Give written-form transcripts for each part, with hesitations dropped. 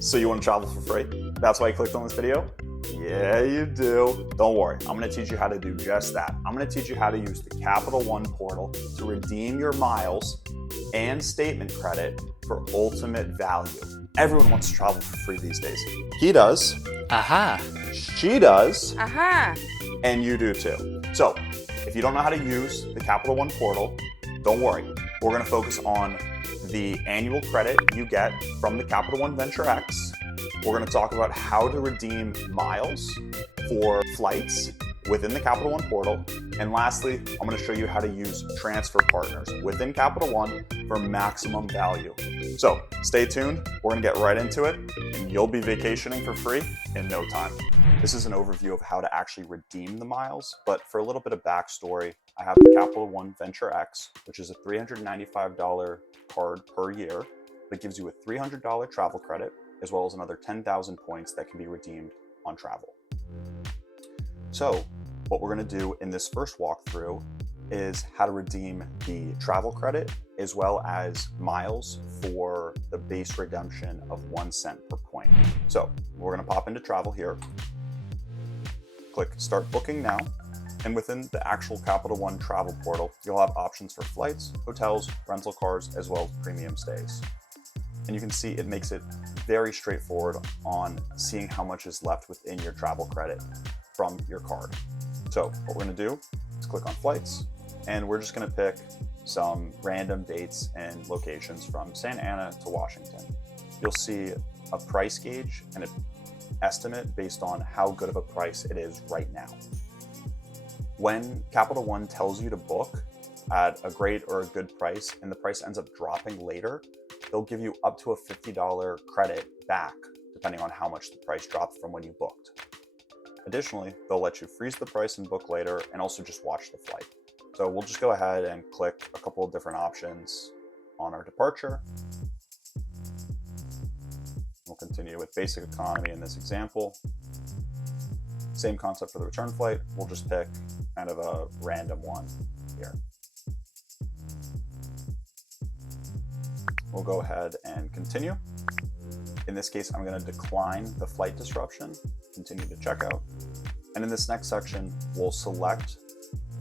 So you want to travel for free? That's why you clicked on this video? Yeah, you do. Don't worry, I'm going to teach you how to do just that. I'm going to teach you how to use the Capital One portal to redeem your miles and statement credit for ultimate value. Everyone wants to travel for free these days. He does. Aha. She does. Aha. And you do too. So if you don't know how to use the Capital One portal, don't worry. We're going to focus on the annual credit you get from the Capital One Venture X. We're going to talk about how to redeem miles for flights within the Capital One portal. And lastly, I'm going to show you how to use transfer partners within Capital One for maximum value. So stay tuned. We're going to get right into it, and you'll be vacationing for free in no time. This is an overview of how to actually redeem the miles, but for a little bit of backstory, I have the Capital One Venture X, which is a $395 card per year that gives you a $300 travel credit, as well as another 10,000 points that can be redeemed on travel. So what we're going to do in this first walkthrough is how to redeem the travel credit as well as miles for the base redemption of 1 cent per point. So we're going to pop into travel here, click Start Booking Now, and within the actual Capital One travel portal, you'll have options for flights, hotels, rental cars, as well as premium stays. And you can see it makes it very straightforward on seeing how much is left within your travel credit from your card. So what we're going to do is click on flights, and we're just going to pick some random dates and locations from Santa Ana to Washington. You'll see a price gauge and an estimate based on how good of a price it is right now. When Capital One tells you to book at a great or a good price and the price ends up dropping later, they'll give you up to a $50 credit back, depending on how much the price dropped from when you booked. Additionally, they'll let you freeze the price and book later, and also just watch the flight. So we'll just go ahead and click a couple of different options on our departure. We'll continue with basic economy in this example. Same concept for the return flight. We'll just pick kind of a random one here. We'll go ahead and continue. In this case, I'm going to decline the flight disruption, continue to checkout. And in this next section, we'll select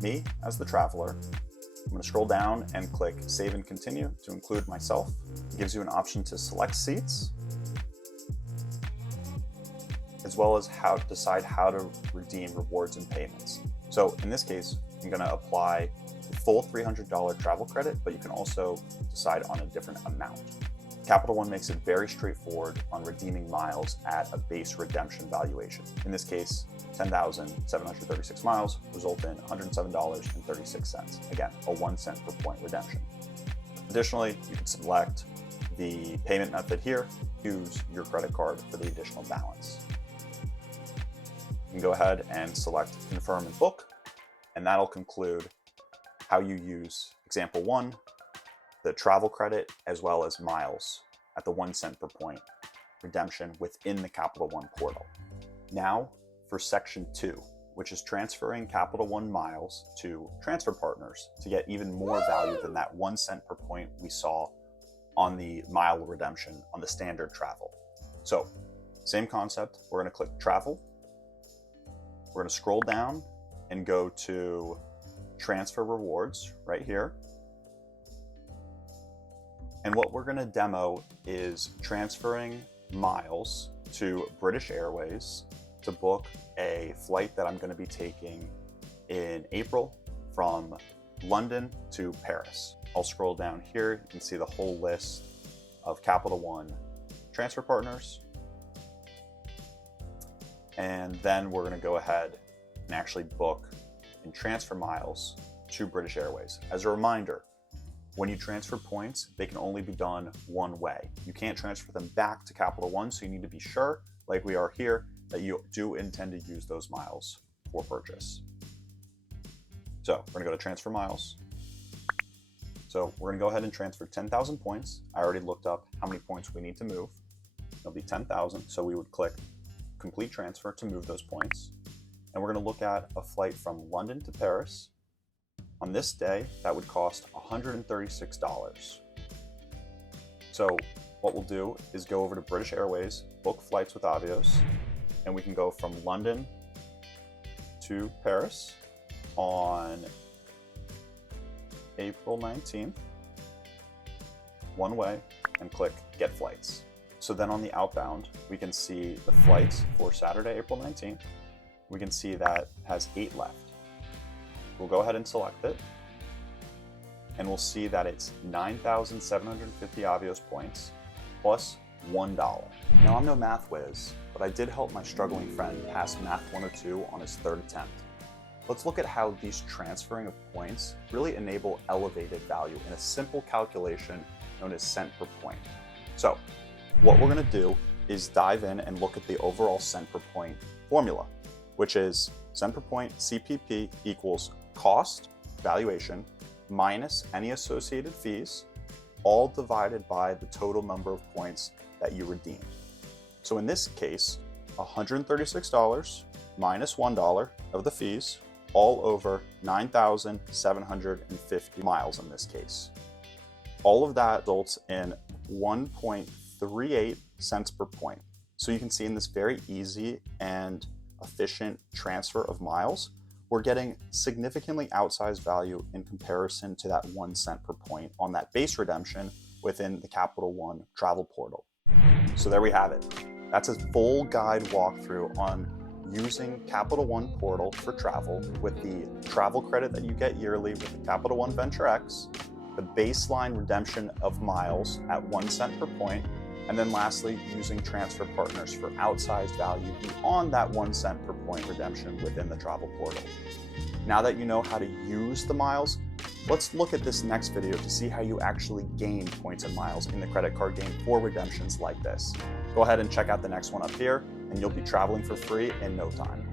me as the traveler. I'm going to scroll down and click Save and Continue to include myself. It gives you an option to select seats, as well as how to decide how to redeem rewards and payments. So in this case, I'm going to apply the full $300 travel credit, but you can also decide on a different amount. Capital One makes it very straightforward on redeeming miles at a base redemption valuation. In this case, 10,736 miles result in $107.36. Again, a 1 cent per point redemption. Additionally, you can select the payment method here, use your credit card for the additional balance. You can go ahead and select Confirm and Book, and that'll conclude how you use example 1, the travel credit, as well as miles at the 1 cent per point redemption within the Capital One portal. Now for section 2, which is transferring Capital One miles to transfer partners to get even more value than that 1 cent per point we saw on the mile redemption on the standard travel. So same concept, we're going to click Travel. We're going to scroll down and go to Transfer Rewards right here. And what we're going to demo is transferring miles to British Airways to book a flight that I'm going to be taking in April from London to Paris. I'll scroll down here. You can see the whole list of Capital One transfer partners. And then we're going to go ahead and actually book and transfer miles to British Airways. As a reminder, when you transfer points, they can only be done one way. You can't transfer them back to Capital One, so you need to be sure, like we are here, that you do intend to use those miles for purchase. So we're gonna go to Transfer Miles. So we're gonna go ahead and transfer 10,000 points. I already looked up how many points we need to move. It'll be 10,000, so we would click Complete Transfer to move those points. And we're gonna look at a flight from London to Paris. On this day, that would cost $136. So what we'll do is go over to British Airways, book flights with Avios, and we can go from London to Paris on April 19th, one way, and click Get Flights. So then on the outbound, we can see the flights for Saturday, April 19th. We can see that has 8 left. We'll go ahead and select it, and we'll see that it's 9,750 Avios points plus $1. Now, I'm no math whiz, but I did help my struggling friend pass Math 102 on his 3rd attempt. Let's look at how these transferring of points really enable elevated value in a simple calculation known as cent per point. So what we're going to do is dive in and look at the overall cent per point formula, which is cent per point CPP equals cost, valuation, minus any associated fees, all divided by the total number of points that you redeem. So in this case, $136 minus $1 of the fees, all over 9,750 miles in this case. All of that results in 1.38 cents per point. So you can see in this very easy and efficient transfer of miles, we're getting significantly outsized value in comparison to that 1 cent per point on that base redemption within the Capital One travel portal. So there we have it. That's a full guide walkthrough on using Capital One portal for travel with the travel credit that you get yearly with the Capital One Venture X, the baseline redemption of miles at 1 cent per point, and then lastly, using transfer partners for outsized value beyond that 1 cent per point redemption within the travel portal. Now that you know how to use the miles, let's look at this next video to see how you actually gain points and miles in the credit card game for redemptions like this. Go ahead and check out the next one up here, and you'll be traveling for free in no time.